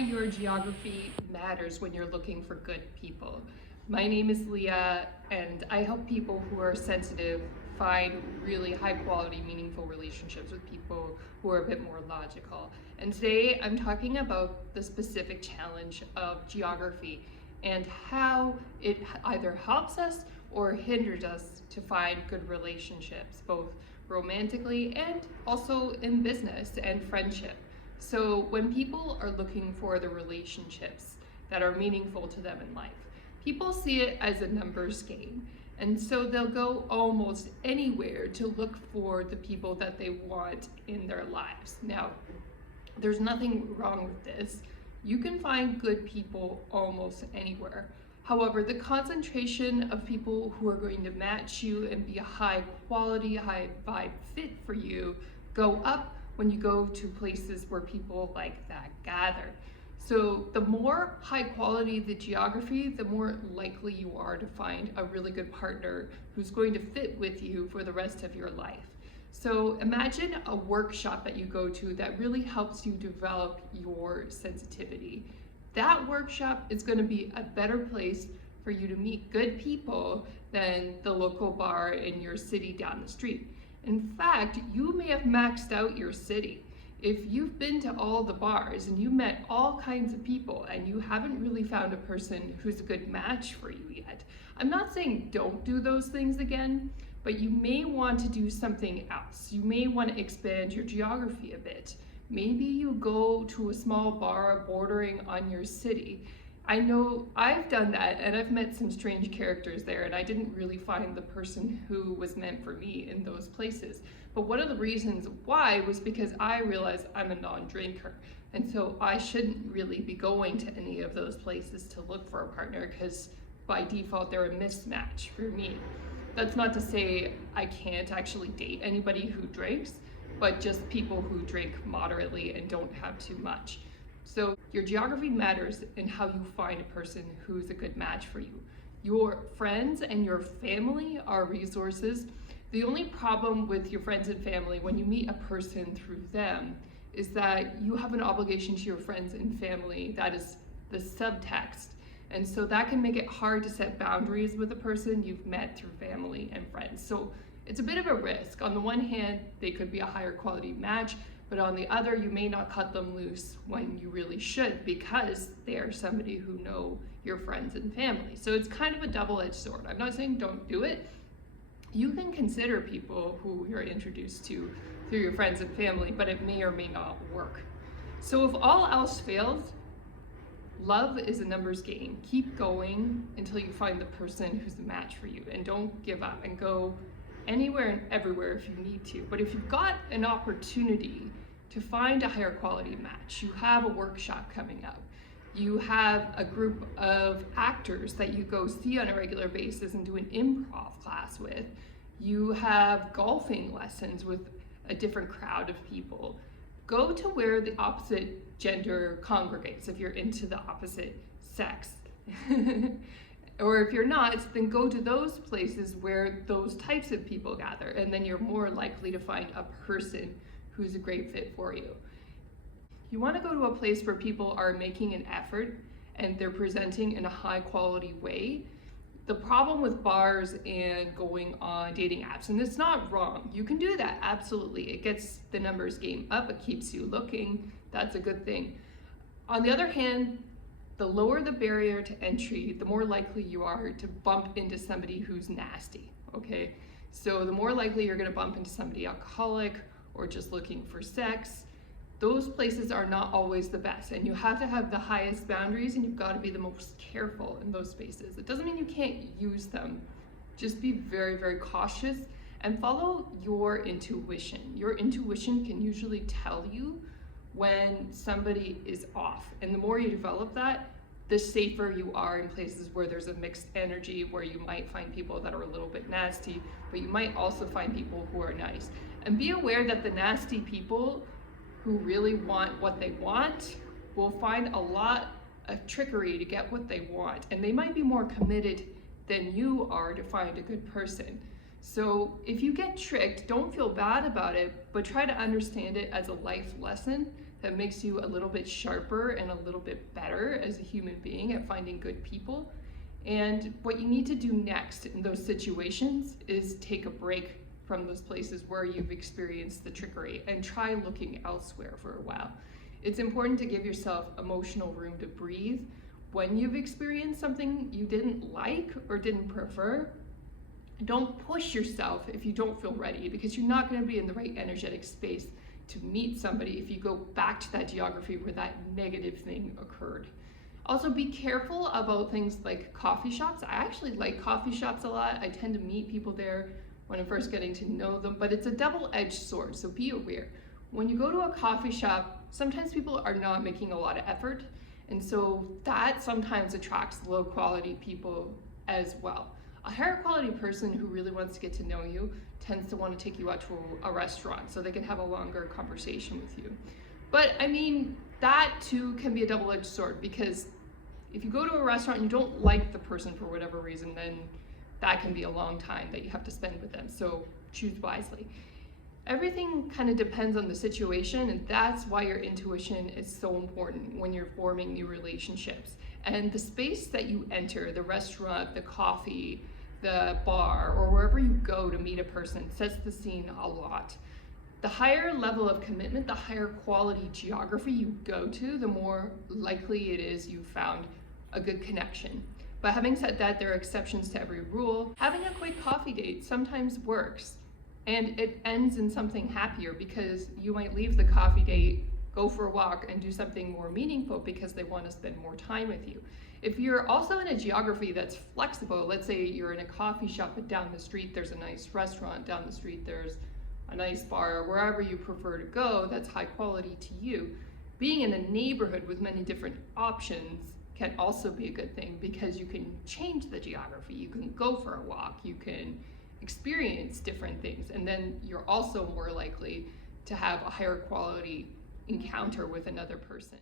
your geography matters when you're looking for good people. My name is Leah, and I help people who are sensitive find really high quality, meaningful relationships with people who are a bit more logical. And today I'm talking about the specific challenge of geography and how it either helps us or hinders us to find good relationships, both romantically and also in business and friendship. So when people are looking for the relationships that are meaningful to them in life, people see it as a numbers game. And so they'll go almost anywhere to look for the people that they want in their lives. Now, there's nothing wrong with this. You can find good people almost anywhere. However, the concentration of people who are going to match you and be a high quality, high vibe fit for you go up when you go to places where people like that gather. So the more high quality the geography, the more likely you are to find a really good partner who's going to fit with you for the rest of your life. So imagine a workshop that you go to that really helps you develop your sensitivity. That workshop is going to be a better place for you to meet good people than the local bar in your city down the street. In fact, you may have maxed out your city. If you've been to all the bars and you met all kinds of people and you haven't really found a person who's a good match for you yet, I'm not saying don't do those things again, but you may want to do something else. You may want to expand your geography a bit. Maybe you go to a small bar bordering on your city. I know I've done that and I've met some strange characters there, and I didn't really find the person who was meant for me in those places. But one of the reasons why was because I realized I'm a non-drinker, and so I shouldn't really be going to any of those places to look for a partner, because by default they're a mismatch for me. That's not to say I can't actually date anybody who drinks, but just people who drink moderately and don't have too much. So your geography matters in how you find a person who's a good match for you. Your friends and your family are resources. The only problem with your friends and family when you meet a person through them is that you have an obligation to your friends and family that is the subtext. And so that can make it hard to set boundaries with a person you've met through family and friends. So it's a bit of a risk. On the one hand, they could be a higher quality match, but on the other, you may not cut them loose when you really should, because they are somebody who know your friends and family. So it's kind of a double-edged sword. I'm not saying don't do it. You can consider people who you're introduced to through your friends and family, but it may or may not work. So if all else fails, love is a numbers game. Keep going until you find the person who's the match for you, and don't give up, and go anywhere and everywhere if you need to. But if you've got an opportunity to find a higher quality match, you have a workshop coming up, you have a group of actors that you go see on a regular basis and do an improv class with, you have golfing lessons with a different crowd of people, go to where the opposite gender congregates if you're into the opposite sex. Or if you're not, then go to those places where those types of people gather, and then you're more likely to find a person who's a great fit for you. You want to go to a place where people are making an effort and they're presenting in a high quality way. The problem with bars and going on dating apps, and it's not wrong, you can do that, absolutely. It gets the numbers game up, it keeps you looking, that's a good thing. On the other hand, the lower the barrier to entry, the more likely you are to bump into somebody who's nasty, okay? So the more likely you're gonna bump into somebody alcoholic or just looking for sex. Those places are not always the best, and you have to have the highest boundaries, and you've got to be the most careful in those spaces. It doesn't mean you can't use them. Just be very, very cautious and follow your intuition. Your intuition can usually tell you when somebody is off, and the more you develop that, the safer you are in places where there's a mixed energy, where you might find people that are a little bit nasty, but you might also find people who are nice. And be aware that the nasty people who really want what they want will find a lot of trickery to get what they want, and they might be more committed than you are to find a good person. So if you get tricked, don't feel bad about it, but try to understand it as a life lesson that makes you a little bit sharper and a little bit better as a human being at finding good people. And what you need to do next in those situations is take a break from those places where you've experienced the trickery and try looking elsewhere for a while. It's important to give yourself emotional room to breathe when you've experienced something you didn't like or didn't prefer. Don't push yourself if you don't feel ready, because you're not going to be in the right energetic space to meet somebody if you go back to that geography where that negative thing occurred. Also, be careful about things like coffee shops. I actually like coffee shops a lot. I tend to meet people there when I'm first getting to know them, but it's a double-edged sword, so be aware. When you go to a coffee shop, sometimes people are not making a lot of effort, and so that sometimes attracts low-quality people as well. A higher quality person who really wants to get to know you tends to want to take you out to a restaurant so they can have a longer conversation with you. But I mean, that too can be a double-edged sword, because if you go to a restaurant and you don't like the person for whatever reason, then that can be a long time that you have to spend with them. So choose wisely. Everything kind of depends on the situation, and that's why your intuition is so important when you're forming new relationships. And the space that you enter, the restaurant, the coffee, the bar, or wherever you go to meet a person, sets the scene a lot. The higher level of commitment, the higher quality geography you go to, the more likely it is you found a good connection. But having said that, there are exceptions to every rule. Having a quick coffee date sometimes works, and it ends in something happier, because you might leave the coffee date, go for a walk, and do something more meaningful because they want to spend more time with you. If you're also in a geography that's flexible, let's say you're in a coffee shop, but down the street there's a nice restaurant, down the street there's a nice bar, wherever you prefer to go that's high quality to you, being in a neighborhood with many different options can also be a good thing, because you can change the geography. You can go for a walk, you can experience different things, and then you're also more likely to have a higher quality encounter with another person.